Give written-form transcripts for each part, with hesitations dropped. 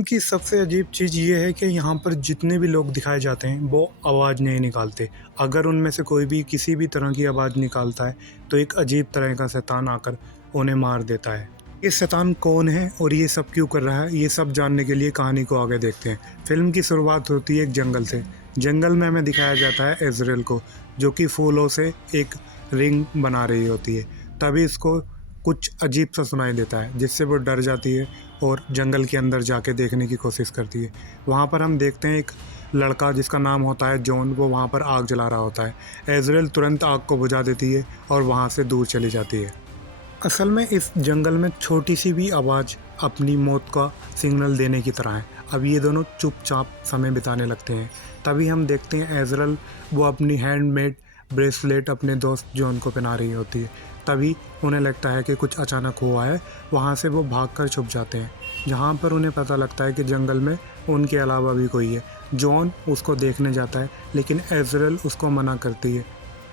Film की सबसे अजीब चीज़ ये है कि यहाँ पर जितने भी लोग दिखाए जाते हैं वो आवाज़ नहीं निकालते। अगर उनमें से कोई भी किसी भी तरह की आवाज़ निकालता है तो एक अजीब तरह का शैतान आकर उन्हें मार देता है। ये शैतान कौन है और ये सब क्यों कर रहा है, ये सब जानने के लिए कहानी को आगे देखते हैं। फ़िल्म की शुरुआत होती है एक जंगल से। जंगल में हमें दिखाया जाता है इज़राइल को, जो कि फूलों से एक रिंग बना रही होती है। तभी इसको कुछ अजीब सा सुनाई देता है, जिससे वो डर जाती है और जंगल के अंदर जाके देखने की कोशिश करती है। वहाँ पर हम देखते हैं एक लड़का जिसका नाम होता है जॉन, वो वहाँ पर आग जला रहा होता है। इज़राइल तुरंत आग को बुझा देती है और वहाँ से दूर चली जाती है। असल में इस जंगल में छोटी सी भी आवाज़ अपनी मौत का सिग्नल देने की तरह है। अब ये दोनों चुपचाप समय बिताने लगते हैं। तभी हम देखते हैं इज़राइल वो अपनी हैंडमेड ब्रेसलेट अपने दोस्त जॉन को पहना रही होती है। तभी उन्हें लगता है कि कुछ अचानक हुआ है। वहाँ से वो भागकर छुप जाते हैं, जहाँ पर उन्हें पता लगता है कि जंगल में उनके अलावा भी कोई है। जॉन उसको देखने जाता है, लेकिन इज़राइल उसको मना करती है।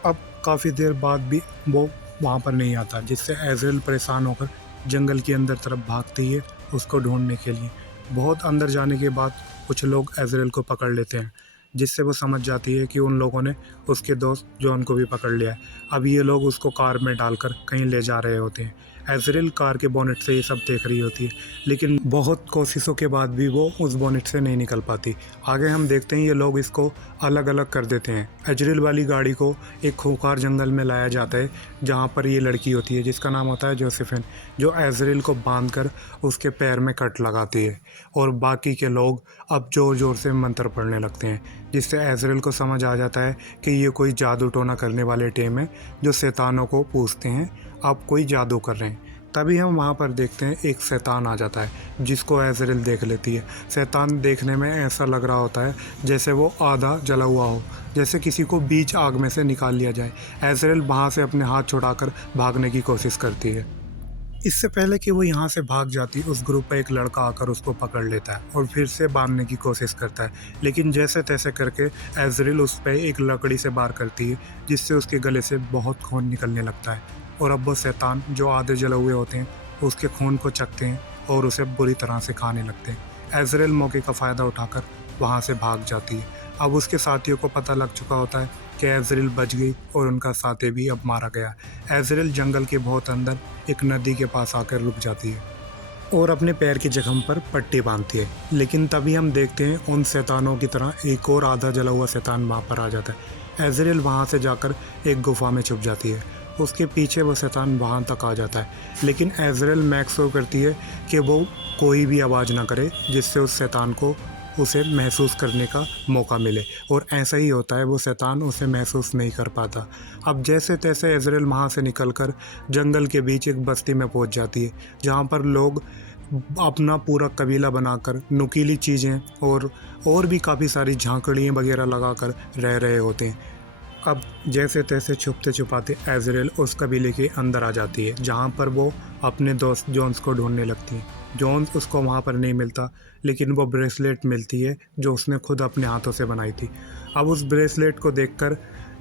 अब काफ़ी देर बाद भी वो वहाँ पर नहीं आता, जिससे इज़राइल परेशान होकर जंगल के अंदर तरफ भागती है उसको ढूंढने के लिए। बहुत अंदर जाने के बाद कुछ लोग इज़राइल को पकड़ लेते हैं, जिससे वो समझ जाती है कि उन लोगों ने उसके दोस्त जॉन को भी पकड़ लिया है। अब ये लोग उसको कार में डालकर कहीं ले जा रहे होते हैं। इज़राइल कार के बोनेट से ये सब देख रही होती है, लेकिन बहुत कोशिशों के बाद भी वो उस बोनेट से नहीं निकल पाती। आगे हम देखते हैं ये लोग इसको अलग अलग कर देते हैं। इज़राइल वाली गाड़ी को एक खूंखार जंगल में लाया जाता है, जहाँ पर ये लड़की होती है जिसका नाम होता है जोसेफिन, जो इज़राइल को बांधकर उसके पैर में कट लगाती है। और बाकी के लोग अब ज़ोर ज़ोर से मंत्र पढ़ने लगते हैं, जिससे इज़राइल को समझ आ जाता है कि ये कोई जादू टोना करने वाले टीम है जो शैतानों को पूछते हैं आप कोई जादू कर रहे हैं। तभी हम वहाँ पर देखते हैं एक शैतान आ जाता है, जिसको इज़राइल देख लेती है। शैतान देखने में ऐसा लग रहा होता है जैसे वो आधा जला हुआ हो, जैसे किसी को बीच आग में से निकाल लिया जाए। इज़राइल वहाँ से अपने हाथ छुड़ाकर भागने की कोशिश करती है। इससे पहले कि वो यहाँ से भाग जाती, उस ग्रुप पर एक लड़का आकर उसको पकड़ लेता है और फिर से बांधने की कोशिश करता है, लेकिन जैसे तैसे करके इज़राइल उस पर एक लकड़ी से वार करती है, जिससे उसके गले से बहुत खून निकलने लगता है। और अब वो शैतान जो आधे जले हुए होते हैं उसके खून को चखते हैं और उसे बुरी तरह से खाने लगते हैं। इज़राइल मौके का फ़ायदा उठाकर वहाँ से भाग जाती है। अब उसके साथियों को पता लग चुका होता है कि इज़राइल बच गई और उनका साथी भी अब मारा गया। इज़राइल जंगल के बहुत अंदर एक नदी के पास आकर रुक जाती है और अपने पैर के जख्म पर पट्टी बांधती है। लेकिन तभी हम देखते हैं उन शैतानों की तरह एक और आधा जला हुआ शैतान वहाँ पर आ जाता है। इज़राइल वहाँ से जाकर एक गुफा में छुप जाती है। उसके पीछे वो शैतान वहाँ तक आ जाता है, लेकिन इज़राइल मेक श्योर करती है कि वो कोई भी आवाज़ ना करे, जिससे उस शैतान को उसे महसूस करने का मौका मिले। और ऐसा ही होता है, वो शैतान उसे महसूस नहीं कर पाता। अब जैसे तैसे इज़राइल वहाँ से निकलकर जंगल के बीच एक बस्ती में पहुँच जाती है, जहाँ पर लोग अपना पूरा कबीला बनाकर नुकीली चीज़ें और भी काफ़ी सारी झांकड़ियाँ वगैरह लगाकर रह रहे होते हैं। अब जैसे तैसे छुपते छुपाते इज़राइल उस कबीले के अंदर आ जाती है, जहाँ पर वो अपने दोस्त जॉन्स को ढूंढने लगती है। जॉन्स उसको वहाँ पर नहीं मिलता, लेकिन वो ब्रेसलेट मिलती है जो उसने खुद अपने हाथों से बनाई थी। अब उस ब्रेसलेट को देखकर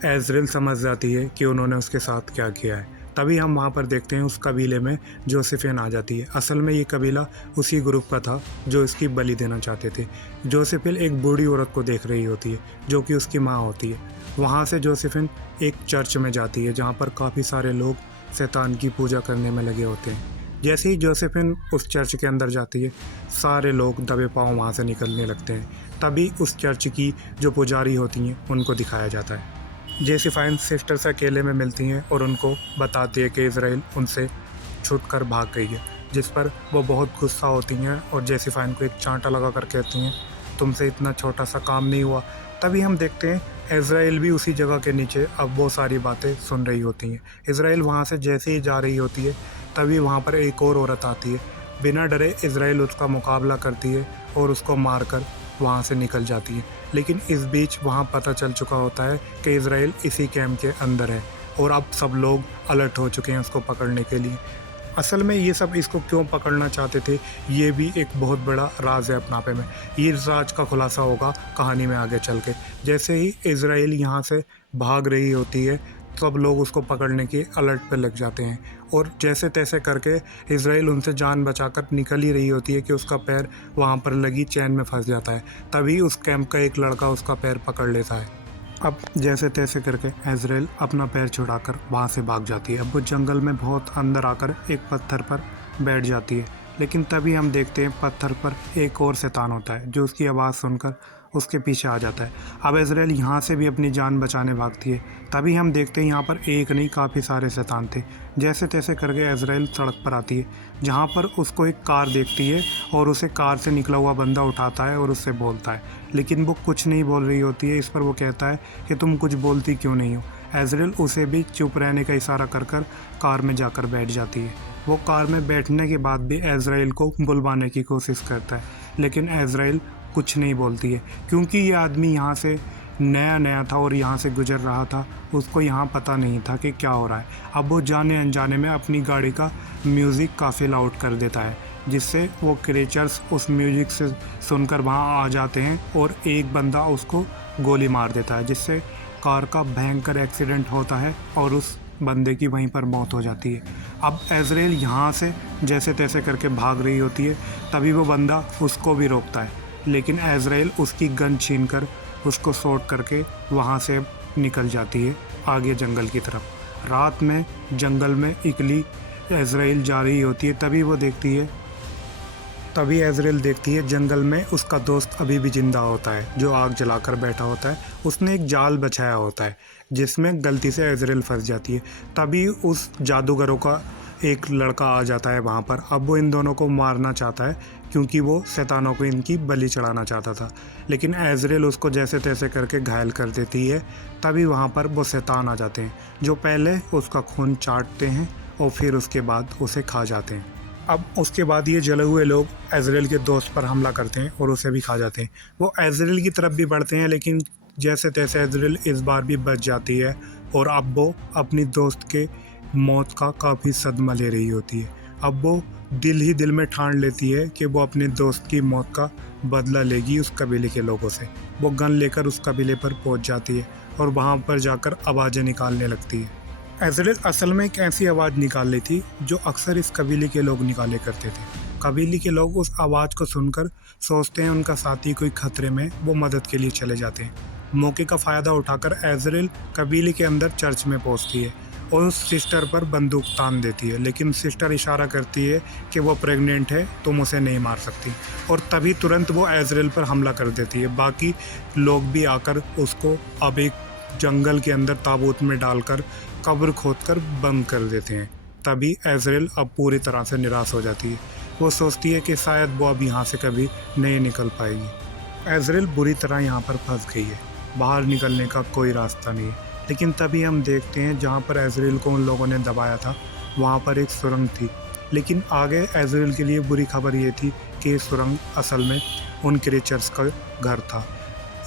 इज़राइल समझ जाती है कि उन्होंने उसके साथ क्या किया है। तभी हम वहाँ पर देखते हैं उस कबीले में जोसेफिन आ जाती है। असल में ये कबीला उसी ग्रुप का था जो इसकी बलि देना चाहते थे। जोसेफिन एक बूढ़ी औरत को देख रही होती है, जो कि उसकी माँ होती है। वहाँ से जोसेफिन एक चर्च में जाती है, जहाँ पर काफ़ी सारे लोग शैतान की पूजा करने में लगे होते हैं। जैसे ही जोसेफिन उस चर्च के अंदर जाती है, सारे लोग दबे पाँव वहाँ से निकलने लगते हैं। तभी उस चर्च की जो पुजारी होती हैं उनको दिखाया जाता है। जेसिफाइन सिस्टर से अकेले में मिलती हैं और उनको बताती है कि इज़राइल उनसे छूटकर भाग गई है, जिस पर वो बहुत गुस्सा होती हैं और जेसिफाइन को एक चांटा लगा कर कहती हैं, तुमसे इतना छोटा सा काम नहीं हुआ। तभी हम देखते हैं इज़राइल भी उसी जगह के नीचे अब वो सारी बातें सुन रही होती हैं। इज़राइल वहाँ से जैसे ही जा रही होती है, तभी वहाँ पर एक और औरत आती है। बिना डरे इज़राइल उसका मुकाबला करती है और उसको मारकर वहाँ से निकल जाती है। लेकिन इस बीच वहाँ पता चल चुका होता है कि इज़राइल इसी कैंप के अंदर है और अब सब लोग अलर्ट हो चुके हैं उसको पकड़ने के लिए। असल में ये सब इसको क्यों पकड़ना चाहते थे, ये भी एक बहुत बड़ा राज है अपनापे में। ये राज का खुलासा होगा कहानी में आगे चल के। जैसे ही इज़राइल यहाँ से भाग रही होती है, सब लोग उसको पकड़ने के अलर्ट पे लग जाते हैं और जैसे तैसे करके इज़राइल उनसे जान बचाकर निकल ही रही होती है कि उसका पैर वहाँ पर लगी चैन में फंस जाता है। तभी उस कैंप का एक लड़का उसका पैर पकड़ लेता है। अब जैसे तैसे करके इज़राइल अपना पैर छुड़ाकर वहाँ से भाग जाती है। अब वो जंगल में बहुत अंदर आकर एक पत्थर पर बैठ जाती है, लेकिन तभी हम देखते हैं पत्थर पर एक और शैतान होता है जो उसकी आवाज़ सुनकर उसके पीछे आ जाता है। अब इज़राइल यहाँ से भी अपनी जान बचाने भागती है। तभी हम देखते हैं यहाँ पर एक नहीं काफ़ी सारे शैतान थे। जैसे तैसे करके इज़राइल सड़क पर आती है, जहाँ पर उसको एक कार देखती है और उसे कार से निकला हुआ बंदा उठाता है और उससे बोलता है, लेकिन वो कुछ नहीं बोल रही होती है। इस पर वो कहता है कि तुम कुछ बोलती क्यों नहीं हो। इज़राइल उसे भी चुप रहने का इशारा कर कर कार में जाकर बैठ जाती है। वो कार में बैठने के बाद भी इज़राइल को बुलवाने की कोशिश करता है, लेकिन इज़राइल कुछ नहीं बोलती है, क्योंकि ये आदमी यहाँ से नया था और यहाँ से गुजर रहा था। उसको यहाँ पता नहीं था कि क्या हो रहा है। अब वो जाने अनजाने में अपनी गाड़ी का म्यूज़िक काफ़ी लाउड कर देता है, जिससे वो क्रिएचर्स उस म्यूज़िक से सुनकर वहाँ आ जाते हैं और एक बंदा उसको गोली मार देता है, जिससे कार का भयंकर एक्सीडेंट होता है और उस बंदे की वहीं पर मौत हो जाती है। अब इज़राइल यहाँ से जैसे तैसे करके भाग रही होती है, तभी वो बंदा उसको भी रोकता है, लेकिन इज़राइल उसकी गन छीनकर उसको शॉट करके वहाँ से निकल जाती है आगे जंगल की तरफ। रात में जंगल में अकेली इज़राइल जा रही होती है, तभी इज़राइल देखती है जंगल में उसका दोस्त अभी भी ज़िंदा होता है, जो आग जलाकर बैठा होता है। उसने एक जाल बिछाया होता है जिसमें गलती से इज़राइल फंस जाती है। तभी उस जादूगरों का एक लड़का आ जाता है वहाँ पर। अब वो इन दोनों को मारना चाहता है, क्योंकि वो शैतानों को इनकी बलि चढ़ाना चाहता था, लेकिन इज़राइल उसको जैसे तैसे करके घायल कर देती है। तभी वहाँ पर वो शैतान आ जाते हैं, जो पहले उसका खून चाटते हैं और फिर उसके बाद उसे खा जाते हैं। अब उसके बाद ये जले हुए लोग इज़राइल के दोस्त पर हमला करते हैं और उसे भी खा जाते हैं। वो इज़राइल की तरफ भी बढ़ते हैं, लेकिन जैसे तैसे इज़राइल इस बार भी बच जाती है और अब वो अपनी दोस्त के मौत का काफ़ी सदमा ले रही होती है। अब वो दिल ही दिल में ठान लेती है कि वो अपने दोस्त की मौत का बदला लेगी उस कबीले के लोगों से। वो गन लेकर उस कबीले पर पहुंच जाती है और वहां पर जाकर आवाज़ें निकालने लगती है। इज़राइल असल में एक ऐसी आवाज़ निकाल ली थी जो अक्सर इस कबीले के लोग निकाले करते थे। कबीले के लोग उस आवाज़ को सुनकर सोचते हैं उनका साथी कोई खतरे में, वो मदद के लिए चले जाते हैं। मौके का फ़ायदा उठाकर इज़राइल कबीले के अंदर चर्च में पहुंचती है और उस सिस्टर पर बंदूक तान देती है, लेकिन सिस्टर इशारा करती है कि वो प्रेग्नेंट है, तुम उसे नहीं मार सकती, और तभी तुरंत वो इज़राइल पर हमला कर देती है। बाकी लोग भी आकर उसको अब एक जंगल के अंदर ताबूत में डालकर कब्र खोदकर बंद कर देते हैं। तभी इज़राइल अब पूरी तरह से निराश हो जाती है। वो सोचती है कि शायद वो अब यहाँ से कभी नहीं निकल पाएगी। इज़राइल बुरी तरह यहाँ पर फंस गई है, बाहर निकलने का कोई रास्ता नहीं है। लेकिन तभी हम देखते हैं जहाँ पर इज़राइल को उन लोगों ने दबाया था, वहाँ पर एक सुरंग थी। लेकिन आगे इज़राइल के लिए बुरी खबर ये थी कि ये सुरंग असल में उन क्रिएचर्स का घर था।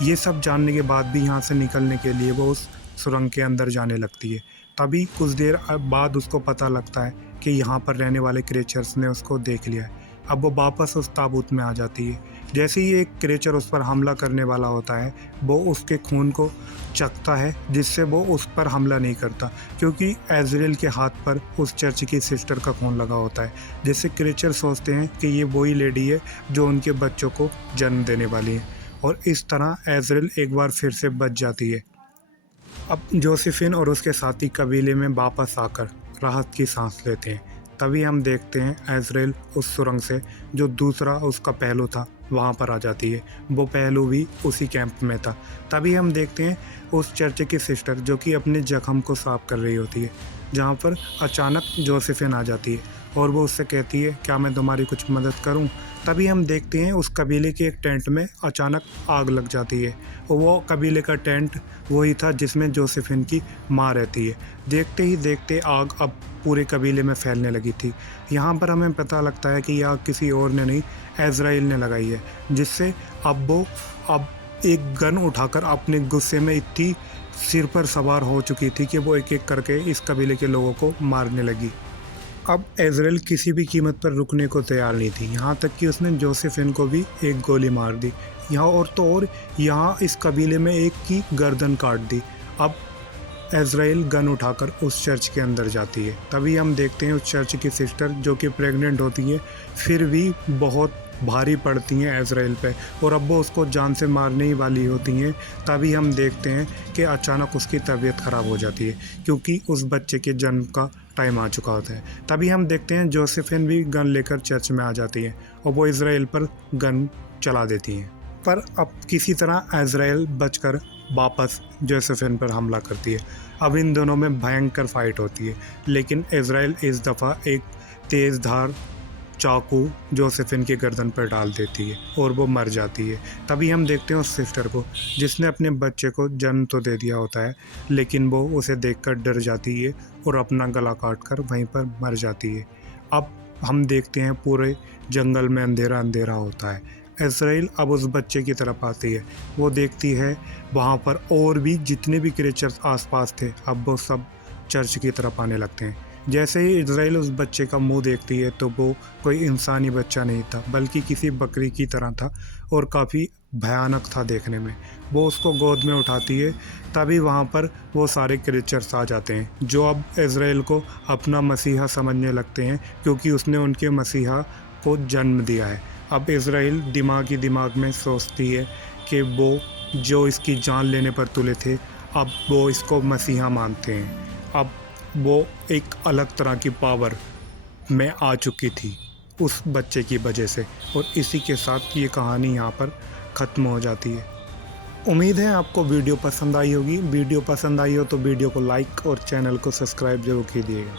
ये सब जानने के बाद भी यहाँ से निकलने के लिए वो उस सुरंग के अंदर जाने लगती है। तभी कुछ देर बाद उसको पता लगता है कि यहाँ पर रहने वाले क्रिएचर्स ने उसको देख लिया है। अब वो वापस उस ताबूत में आ जाती है। जैसे ही एक क्रिएचर उस पर हमला करने वाला होता है, वो उसके खून को चखता है, जिससे वो उस पर हमला नहीं करता, क्योंकि इज़राइल के हाथ पर उस चर्च की सिस्टर का खून लगा होता है। जिससे क्रिएचर सोचते हैं कि ये वही लेडी है जो उनके बच्चों को जन्म देने वाली है, और इस तरह इज़राइल एक बार फिर से बच जाती है। अब जोसेफिन और उसके साथी कबीले में वापस आकर राहत की सांस लेते हैं। तभी हम देखते हैं इज़राइल उस सुरंग से जो दूसरा उसका पहलू था वहाँ पर आ जाती है। वो पहलू भी उसी कैंप में था। तभी हम देखते हैं उस चर्च की सिस्टर जो कि अपने जख्म को साफ कर रही होती है, जहाँ पर अचानक जोसेफिन आ जाती है और वो उससे कहती है, क्या मैं तुम्हारी कुछ मदद करूं? तभी हम देखते हैं उस कबीले के एक टेंट में अचानक आग लग जाती है, और वो कबीले का टेंट वही था जिसमें जोसेफिन की माँ रहती है। देखते ही देखते आग अब पूरे कबीले में फैलने लगी थी। यहाँ पर हमें पता लगता है कि यह आग किसी और ने नहीं, इज़राइल ने लगाई है, जिससे अब वो एक गन उठाकर अपने गुस्से में इतनी सिर पर सवार हो चुकी थी कि वो एक एक करके इस कबीले के लोगों को मारने लगी। अब इज़राइल किसी भी कीमत पर रुकने को तैयार नहीं थी, यहाँ तक कि उसने जोसेफिन को भी एक गोली मार दी। यहाँ इस कबीले में एक की गर्दन काट दी। अब इज़राइल गन उठाकर उस चर्च के अंदर जाती है। तभी हम देखते हैं उस चर्च की सिस्टर जो कि प्रेग्नेंट होती है, फिर भी बहुत भारी पड़ती हैं इज़राइल पे, और अब वो उसको जान से मारने ही वाली होती हैं। तभी हम देखते हैं कि अचानक उसकी तबीयत ख़राब हो जाती है, क्योंकि उस बच्चे के जन्म का टाइम आ चुका होता है। तभी हम देखते हैं जोसेफिन भी गन लेकर चर्च में आ जाती है और वो इज़राइल पर गन चला देती हैं। पर अब किसी तरह इज़राइल बचकर वापस जोसेफिन पर हमला करती है। अब इन दोनों में भयंकर फाइट होती है, लेकिन इज़राइल इस दफ़ा एक तेज़ धार चाकू जोसेफिन की गर्दन पर डाल देती है और वो मर जाती है। तभी हम देखते हैं उस सिस्टर को जिसने अपने बच्चे को जन्म तो दे दिया होता है, लेकिन वो उसे देखकर डर जाती है और अपना गला काट कर वहीं पर मर जाती है। अब हम देखते हैं पूरे जंगल में अंधेरा अंधेरा होता है। इज़राइल अब उस बच्चे की तरफ आती है। वो देखती है वहाँ पर और भी जितने भी क्रिएचर्स आसपास थे, अब वो सब चर्च की तरफ आने लगते हैं। जैसे ही इज़राइल उस बच्चे का मुंह देखती है तो वो कोई इंसानी बच्चा नहीं था, बल्कि किसी बकरी की तरह था और काफ़ी भयानक था देखने में। वो उसको गोद में उठाती है। तभी वहाँ पर वो सारे क्रिएचर्स आ जाते हैं जो अब इज़राइल को अपना मसीहा समझने लगते हैं, क्योंकि उसने उनके मसीहा को जन्म दिया है। अब इज़राइल दिमाग में सोचती है कि वो जो इसकी जान लेने पर तुले थे, अब वो इसको मसीहा मानते हैं। अब वो एक अलग तरह की पावर में आ चुकी थी उस बच्चे की वजह से, और इसी के साथ ये कहानी यहाँ पर ख़त्म हो जाती है। उम्मीद है आपको वीडियो पसंद आई होगी। वीडियो पसंद आई हो तो वीडियो को लाइक और चैनल को सब्सक्राइब जरूर कीजिएगा।